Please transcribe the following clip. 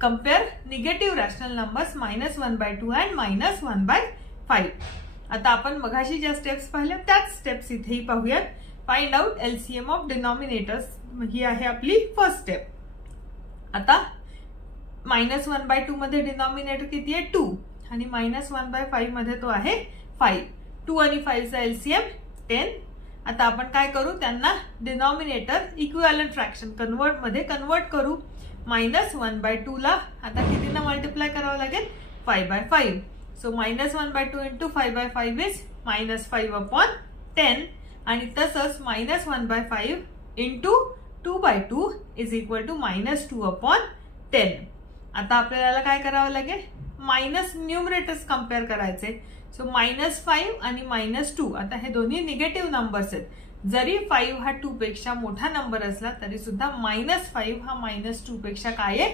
Compare negative rational numbers -1/2 and -1/5. आता आपण मगाशी ज्या स्टेप्स पाहिल्या त्याच स्टेप्स इथेही पाहूयात. Find out LCM of denominators ही आहे आपली फर्स्ट स्टेप. आता -1/2 मध्ये डिनॉमिनेटर किती आहे 2 आणि -1/5 मध्ये तो आहे 5. 2 आणि 5 चा एलसीएम 10. आता आपण काय करू, त्यांना डिनॉमिनेटर इक्विव्हॅलंट फ्रॅक्शन मध्ये कन्वर्ट करू. -1/2 ला आता कितीने मल्टिप्लाय करावं लागेल 5/5. सो -1/2 इंटू 5/5 इज -5/10 आणि तसंच -1/5 इंटू 2/2 इज इक्वल टू -2/10. आता आपल्याला काय करावं लागेल, मायनस न्यूमरेटर्स कम्पेअर करायचे. सो -5 आणि -2 आता हे दोन्ही निगेटिव्ह नंबर्स आहेत. जरी 5 हा 2 पेक्षा मोठा नंबर असला तरी सुद्धा -5 हा -2 पेक्षा काय आहे